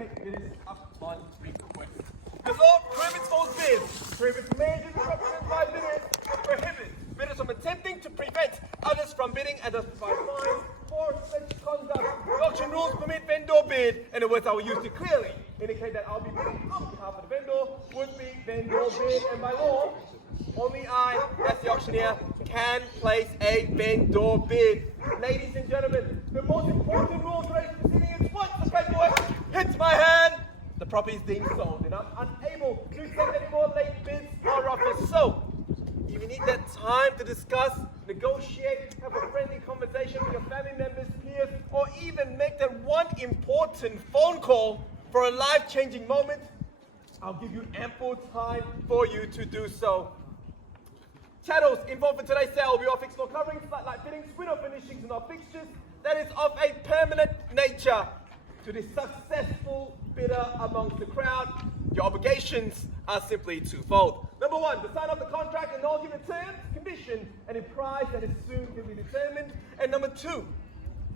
take bids up on request. The law prohibits false bids, prohibits major disruptions by bidders, and prohibits bidders from attempting to prevent others from bidding and justify fines for such conduct. The auction rules permit vendor bid, and the words I will use to clearly indicate that I'll be bidding on behalf of the vendor would be vendor bid, and by law, only I, as the auctioneer, can place a vendor bid. Ladies and gentlemen, the most important rule of today's proceeding is once the paperwork hits my hand, the property is deemed sold, and I'm unable to accept any more late bids or offers. So, if you need that time to discuss, negotiate, have a friendly conversation with your family members, peers, or even make that one important phone call for a life-changing moment, I'll give you ample time for you to do so. Chattels involved in today's sale will be all fixed floor coverings, light fittings, window finishings, and all fixtures that is of a permanent nature. To the successful bidder amongst the crowd, your obligations are simply twofold. Number one, to sign off the contract and all given terms, conditions, and a price that is soon to be determined. And number two,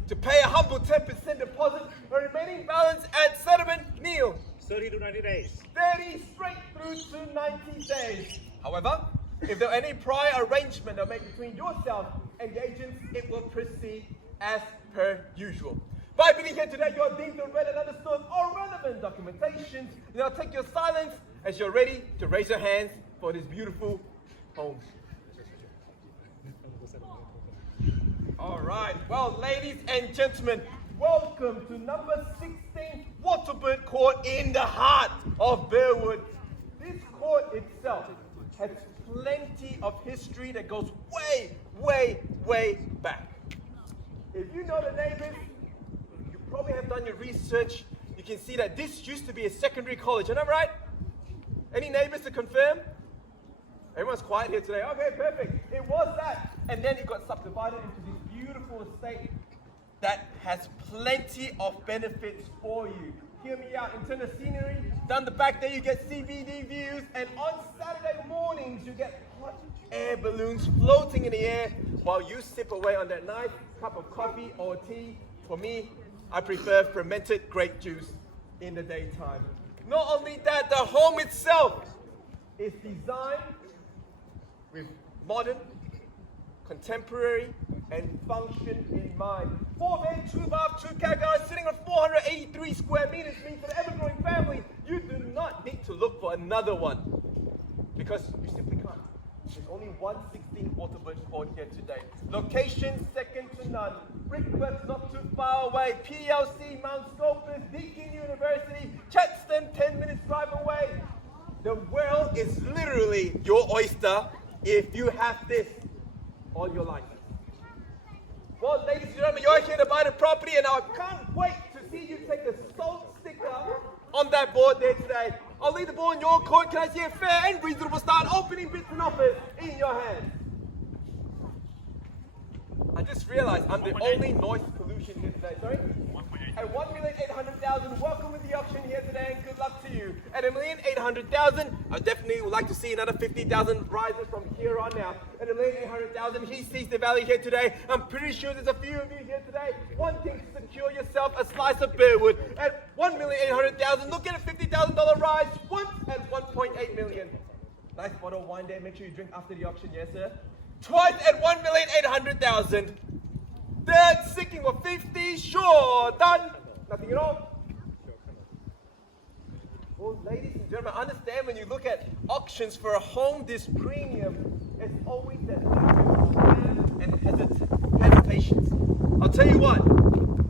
to pay a humble 10% deposit for remaining balance at settlement. Neil. 30 to 90 days. 30 straight through to 90 days. However, if there are any prior arrangement or made between yourself and the agents, it will proceed as per usual. By bidding here today, you are deemed to have read and understood all relevant documentation. And I'll take your silence as you're ready to raise your hands for this beautiful home. All right. Well, ladies and gentlemen, welcome to number 16 Wattlebird Court in the heart of Burwood. This court itself has plenty of history that goes way, way, way back. If you know the neighbors, you probably have done your research. You can see that this used to be a secondary college, am I right? Any neighbors to confirm? Everyone's quiet here today. Okay, perfect. It was that. And then it got subdivided into this beautiful estate that has plenty of benefits for you. Hear me out. In terms of scenery, down the back there you get CBD views, and on Saturday mornings you get hot air balloons floating in the air while you sip away on that nice cup of coffee or tea. For me, I prefer fermented grape juice in the daytime. Not only that, the home itself is designed with modern, contemporary, and function in mind. 4-bed, 2-bath, 2-car garage sitting on 483 square meters means for the ever-growing family, you do not need to look for another one because you simply can't. There's only 116 Wattlebird Court here today. Location second to none. Brickworks not too far away. PLC, Mount Scopus, Deakin University, Chatston, 10 minutes drive away. The world is literally your oyster if you have this on your life. Well, ladies and gentlemen, you're here to buy the property, and I can't wait to see you take the sold sticker on that board there today. I'll leave the ball in your court. Can I see a fair and reasonable start opening bids and offers in your hands? I just realized I'm the only noise pollution here today. Sorry? 1.8. At 1,800,000, welcome to the auction here today, and good luck to you. At 1,800,000, I definitely would like to see another 50,000 rises from here on out. At 1,800,000, he sees the value here today. I'm pretty sure there's a few of you here today wanting to secure yourself a slice of Burwood. At 1,800,000, look at a $50,000 rise once at 1.8 million. Nice bottle of wine there. Make sure you drink after the auction, yes, sir. Twice at 1,800,000. Third, seeking for 50, sure, done. Nothing at all. Well, ladies and gentlemen, understand when you look at auctions for a home this premium, it's always that and hesitations. I'll tell you what,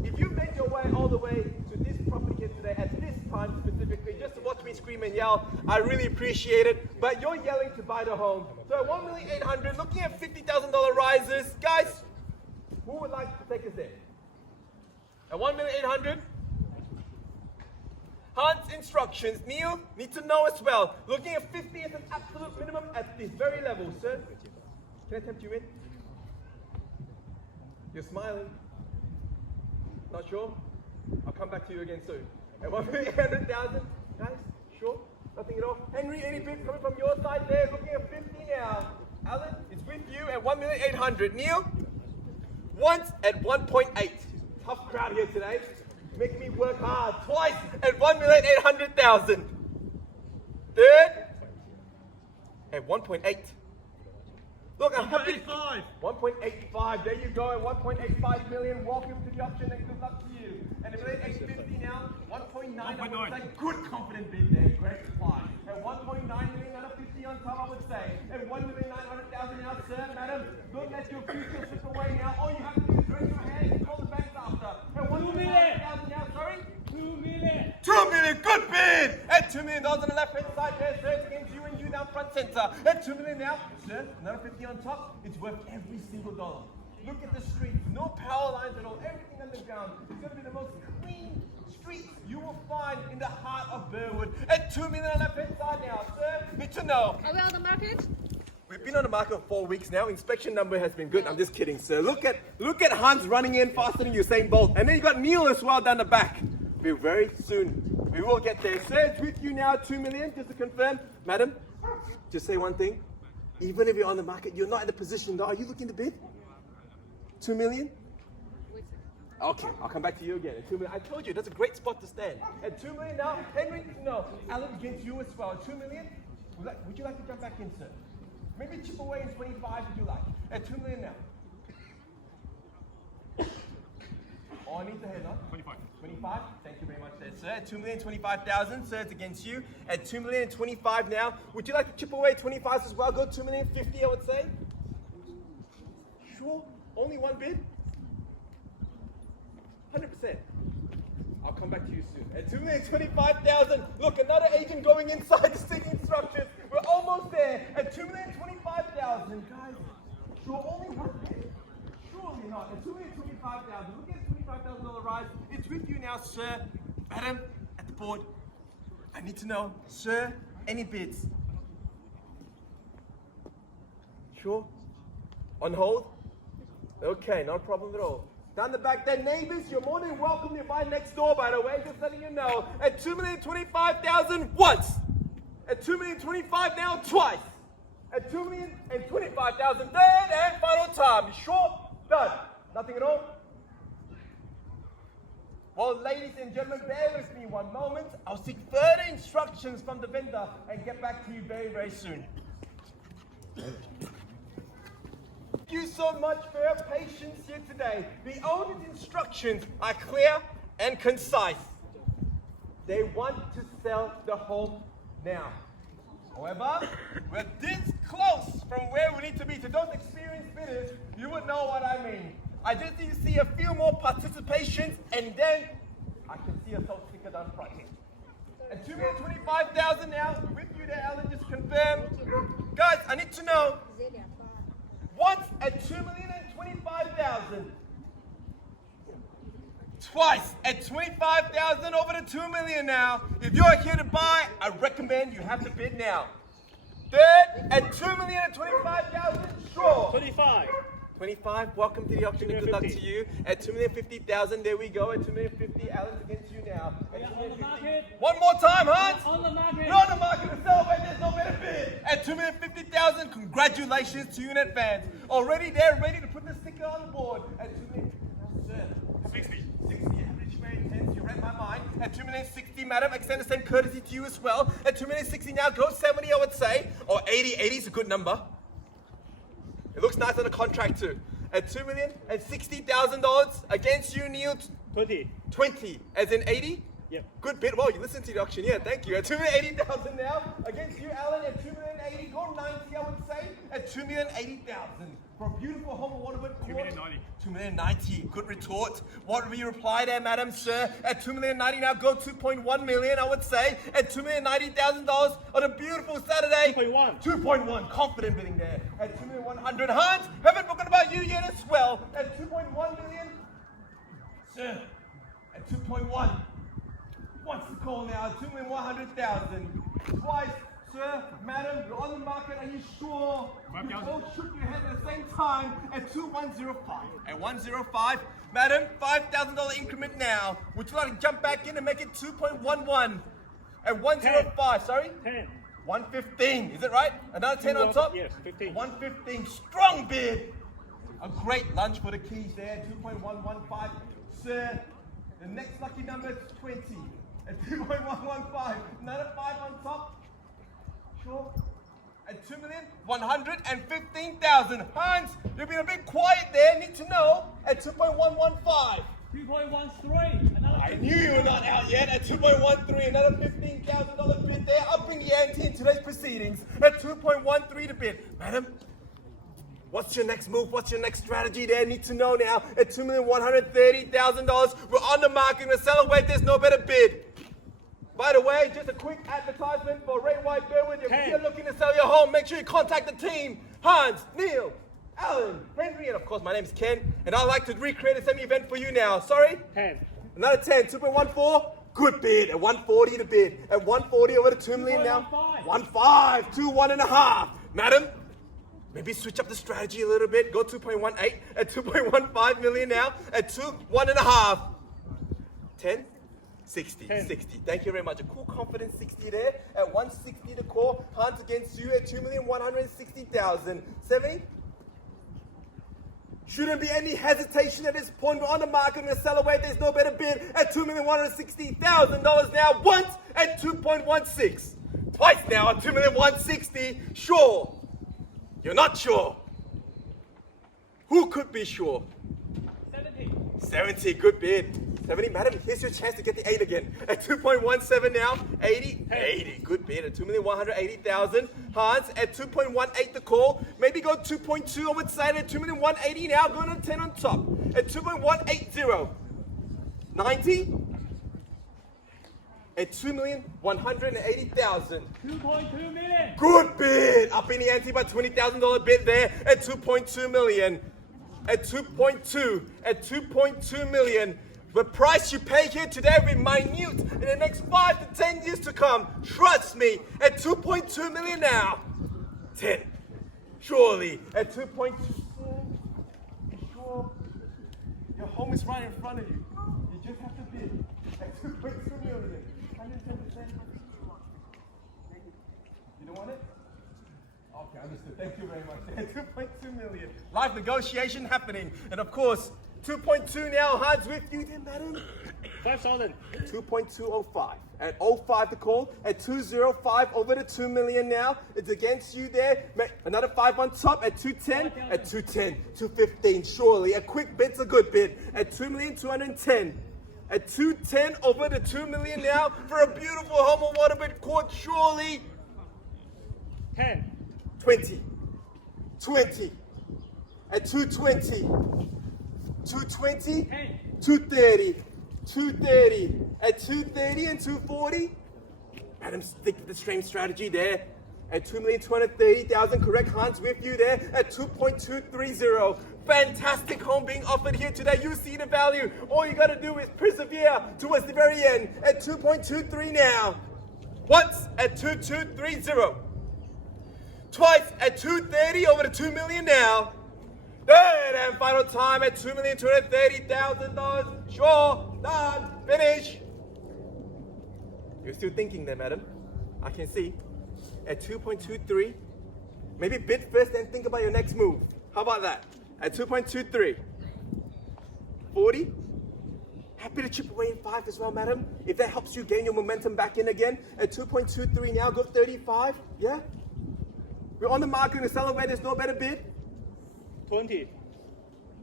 if you made your way all the way to this property here today at this time specifically, just to watch me scream and yell, I really appreciate it, but you're yelling to buy the home. So at 1,800,000, looking at $50,000 rises, guys, who would like to take us there? At 1,800,000? Hunt's instructions, Neil, need to know as well. Looking at 50 as an absolute minimum at this very level, sir. Can I tempt you in? You're smiling. Not sure? I'll come back to you again soon. At 1,800,000, guys, sure? Nothing at all? Henry, any bids coming from your side there? Looking at 50 now. Alan, it's with you at 1,800,000. Neil? Once at 1.8. Tough crowd here today. Making me work hard. Twice at 1,800,000. Third, at 1.8. Look, I'm happy. 1.85. There you go. At 1.85 million. Welcome to the option and good luck to you. And at 850 now, 1.9. I would say good confident bid there. Great supply. At 1.9 million, another 50 on top, I would say. At 1,900,000 now, sir, madam. Don't let your future slip away now. All you have to do is raise your hand and call the banks after. At 1,900,000 now, sorry? 2 million. 2 million, good bid! At $2 million on the left hand side there, sir, it's against you and you down front center. At 2 million now, sir, another 50 on top, it's worth every single dollar. Look at the streets, no power lines at all, everything underground. It's going to be the most clean streets you will find in the heart of Burwood. At 2 million on the left hand side now, sir, need to know. Are we on the market? We've been on the market for 4 weeks now. Inspection number has been good. I'm just kidding, sir. Look at Hans running in faster than Usain Bolt. And then you got Neil as well down the back. Very soon. We will get there. Sir, it's with you now, 2 million, just to confirm. Madam, just say one thing. Even if you're on the market, you're not in the position though. Are you looking to bid? 2 million? Okay, I'll come back to you again. At 2 million. I told you, that's a great spot to stand. At 2 million now, Henry, no. Alan against you as well. At 2 million, would you like to jump back in, sir? Maybe chip away in 25 if you like. At 2 million now. Oh, I need the head on. 25. 25? Thank you very much there, sir. At 2,025,000, sir, it's against you. At 2,025,000 now. Would you like to chip away 25 as well? Go 2,050,000, I would say. Sure? Only one bid? 100%. I'll come back to you soon. At 2,025,000, look, another agent going inside the city instructions. We're almost there. At 2,025,000, guys. Sure, only one bid? Surely not. At 2,025,000, look at $25,000 rise. It's with you now, sir. Madam, at the board. I need to know, sir, any bids? Sure? On hold? Okay, no problem at all. Down the back there, neighbors, you're more than welcome to buy next door, by the way. Just letting you know. At 2,025,000 once. At 2,025,000 now twice. At 2,025,000 third and final time. You sure? Done. Nothing at all? Well, ladies and gentlemen, bear with me one moment. I'll seek further instructions from the vendor and get back to you very, very soon. Thank you so much for your patience here today. The owner's instructions are clear and concise. They want to sell the home now. However, we're this close from where we need to be. So those experienced bidders, you would know what I mean. I just need to see a few more participations and then I can see a sold sticker down front. At 2,025,000 now, with you there, Alan, just confirm. Guys, I need to know, once at 2,025,000, twice at 25,000 over to 2 million now. If you're here to buy, I recommend you have to bid now. Third, at 2,025,000, sure. 25. 25, welcome to the auction and good luck to you. At 2,050,000, there we go. At 2,050,000, Alan's against you now. At On the market. one more time, Hans. On the market. You're on the market to sell, but there's no better bid. At 2,050,000, congratulations to you in advance. Already there, ready to put the sticker on the board. At 2,050,000, 60. 60, average very intense, you read my mind. At 2,060,000, madam, extend the same courtesy to you as well. At 2,060,000 now, go 70, I would say. Or 80, 80 is a good number. It looks nice on the contract too. At $2,060,000 against you, Neil. 20. 20, as in 80? Yep. Good bid. Well, you listened to the auction. Yeah, thank you. At 2,080,000 now against you, Alan. At 2,080,000, go 90, I would say. At 2,080,000 for a beautiful home of Wattlebird Court. 2,090,000. 2,090,000. Good retort. What will you reply there, madam, sir? At 2,090,000 now, go 2.1 million, I would say. At $2,090,000 on a beautiful Saturday. 2.1. 2.1. Confident bidding there. At 2,100,000. Hans, haven't forgotten about you yet as well. At 2.1 million. Sir, at 2.1. What's the call now? 2,100,000. Twice, sir, madam, you're on the market. Are you sure? You both shook your head at the same time at 2,105. At 105, madam, $5,000 increment now. Would you like to jump back in and make it 2.11? At 105, sorry? 10. 115, is it right? Another 10 on top? Yes, 15. 115, strong bid. A great lunch for the keys there, 2.115. Sir, the next lucky number is 20. at 2.115. Another 5 on top. Sure. At 2,115,000. Hans, you've been a bit quiet there. Need to know. At 2.115. 2.13. Another I knew you were not out yet. At 2.13, another $15,000 bid there. Upping the ante in today's proceedings. At 2.13 to bid. Madam, what's your next move? What's your next strategy there? Need to know now. At $2,130,000, we're on the market. We're selling away. There's no better bid. By the way, just a quick advertisement for Ray White Burwood. If you're looking to sell your home, make sure you contact the team. Hans, Neil, Alan, Henry, and of course my name's Ken. And I'd like to recreate a semi-event for you now. Sorry? 10. Another 10, 2.14. Good bid. At 140 to bid. At 140 over to 2 million now. 1.5. 2, 1.5. Madam, maybe switch up the strategy a little bit. Go 2.18 at 2.15 million now. At 2, 1.5. 10. 60, 10. 60. Thank you very much. A cool, confident 60 there. At 160 to call. Hans against you at 2,160,000. 70. Shouldn't be any hesitation at this point. We're on the market. We're sell away. There's no better bid at $2,160,000 now. Once at 2.16. Twice now at 2,160,000. Sure. You're not sure. Who could be sure? 70. 70, good bid. 70, madam, here's your chance to get the 8 again. At 2.17 now, 80, 80, good bid at 2,180,000. Hans at 2.18 the call. Maybe go 2.2 over side at 2,180 now, going on 10 on top. At 2.180. 90. At 2,180,000. 2.2 million. Good bid. Up in the ante by $20,000 bid there at 2.2 million. At 2.2. At 2.2 million. The price you pay here today will be minute in the next 5 to 10 years to come. Trust me. At 2.2 million now. 10. Surely. At 2.2. Sure. Your home is right in front of you. You just have to bid. At 2.2 million. 110%. You don't want it? Okay, understood. Thank you very much. At 2.2 million. Live negotiation happening. And of course, 2.2 now. Hans with you then, madam. 5,000. 2.205. At 05 to call. At 205 over to 2 million now. It's against you there. Another 5 on top at 210. At 210. 215. Surely. A quick bid's a good bid. At 2,210,000. At 210 over to 2 million now for a beautiful home on Wattlebird Court. Surely. 10. 20. 20. At 220. 220. 10. 230. 230. At 230 and 240. Madam, stick to the same strategy there. At 2,230,000, correct, Hans, with you there. At 2.230. Fantastic home being offered here today. You see the value. All you got to do is persevere towards the very end. At 2.23 now. Once at 2.230. Twice at 230 over to 2 million now. Third and final time at $2,230,000. Sure, done, finish. You're still thinking there, madam. I can see. At 2.23. Maybe bid first, then think about your next move. How about that? At 2.23. 40. Happy to chip away in 5 as well, madam. If that helps you gain your momentum back in again. At 2.23 now, go 35. Yeah? We're on the market to sell away. There's no better bid. 20.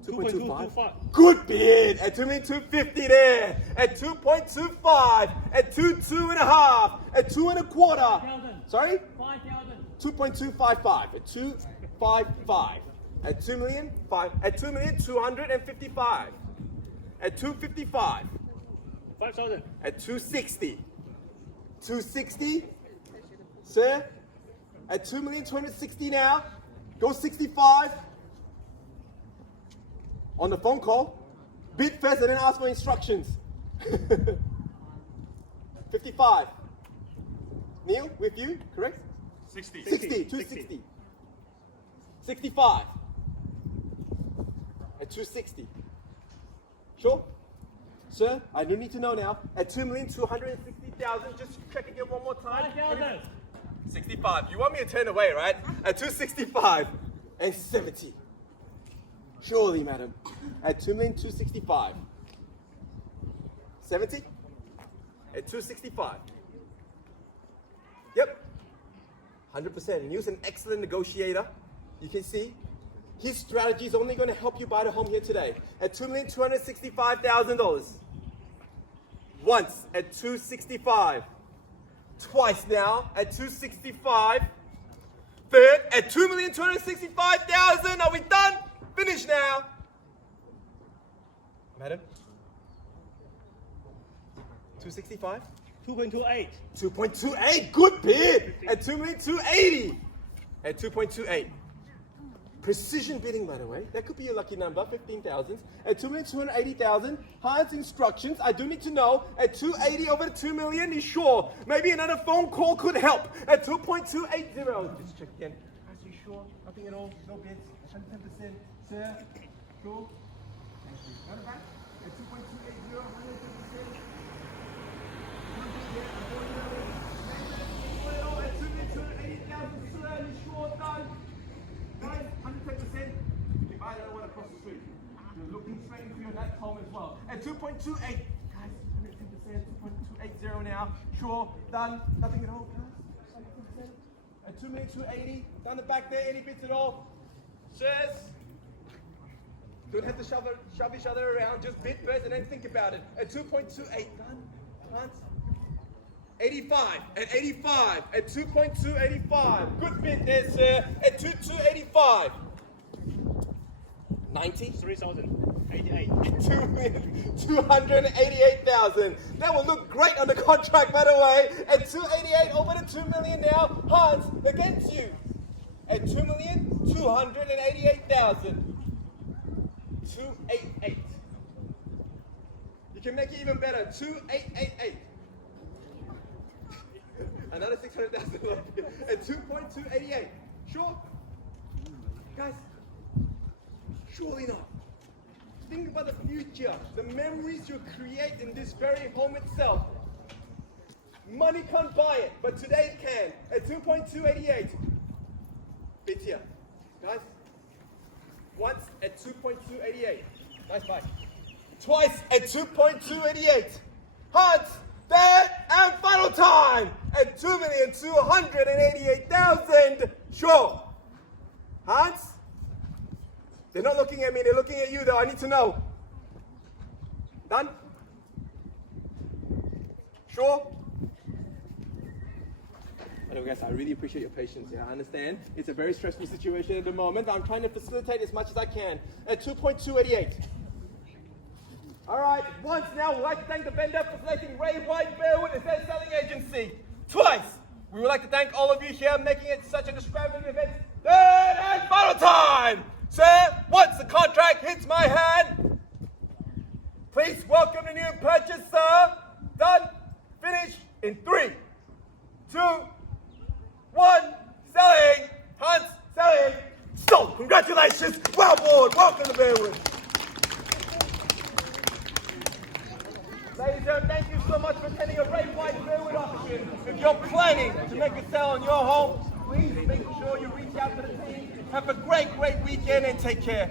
2.25. Good bid at 2,250 there. At 2.25. At 2.5. At 2.25. 5,000. Sorry? 5,000. 2.255. At 255. At 2 million. At 2,255. At 255. 5,000. At 260. 260. Sir? At 2,260 now. Go 65. On the phone call. Bid first and then ask for instructions. 55. Neil, with you, correct? 60. 60. 260. 65. At 260. Sure? Sir, I do need to know now. At 2,260,000, just check again one more time. 5,000. 65. You want me to turn away, right? At 265 and 70. Surely, madam. At 2,265. 70. at 265. Yep, 100%. New's an excellent negotiator. You can see his strategy is only going to help you buy the home here today at $2,265,000. Once at 265. Twice now at 265. Third at 2,265,000. Are we done? Finish now. Madam? 265? 2.28. 2.28. Good bid. At 2,280. At 2.28. Precision bidding, by the way. That could be a lucky number, 15,000. At 2,280,000. Hans instructions. I do need to know. At 280 over the 2 million, you sure? Maybe another phone call could help. At 2.280. Just check again. Are you sure? Nothing at all? No bids? 110%? Sir? Sure? Thank you. Got it back? At 2.280, 110%? At 2,280,000, sir. You sure done? Guys, 110%. You buy that one across the street. You're looking straight into your next home as well. At 2.28, guys, 110%, 2.280 now. Sure, done. Nothing at all, guys. 110%. At 2,280, down the back there, any bits at all? Sirs, don't have to shove each other around. Just bid first and then think about it. At 2.28, done. Once. 85, at 85, at 2.285. Good bid there, sir. At 2.285. 90? 3,088. 2,288,000. That will look great on the contract, by the way. At 288, over the 2 million now. Hans, against you. At 2,288,000. 288. You can make it even better. 2,888. Another 600,000 at 2.288. Sure? Guys, surely not. Think about the future, the memories you create in this very home itself. Money can't buy it, but today it can. At 2.288. Bid here. Guys, once at 2.288. Nice buy. Twice at 2.288. Hans! Third and final time at 2,288,000. Sure. Hans? They're not looking at me, they're looking at you though. I need to know. Done? Sure? Anyway, guys, I really appreciate your patience. Yeah, I understand. It's a very stressful situation at the moment. I'm trying to facilitate as much as I can. At 2.288. All right, once now, we'd like to thank the vendor for selecting Ray White Burwood as their selling agency. Twice, we would like to thank all of you here making it such an extravagant event. Third and final time! Sir, once the contract hits my hand, please welcome the new purchaser. Done, finish in 3, 2, 1, selling. Hans, selling. So, congratulations, Wattlebird, welcome to Burwood. Ladies and gentlemen, thank you so much for attending a Ray White Burwood auction. If you're planning to make a sale on your home, please make sure you reach out to the team. Have a great weekend and take care.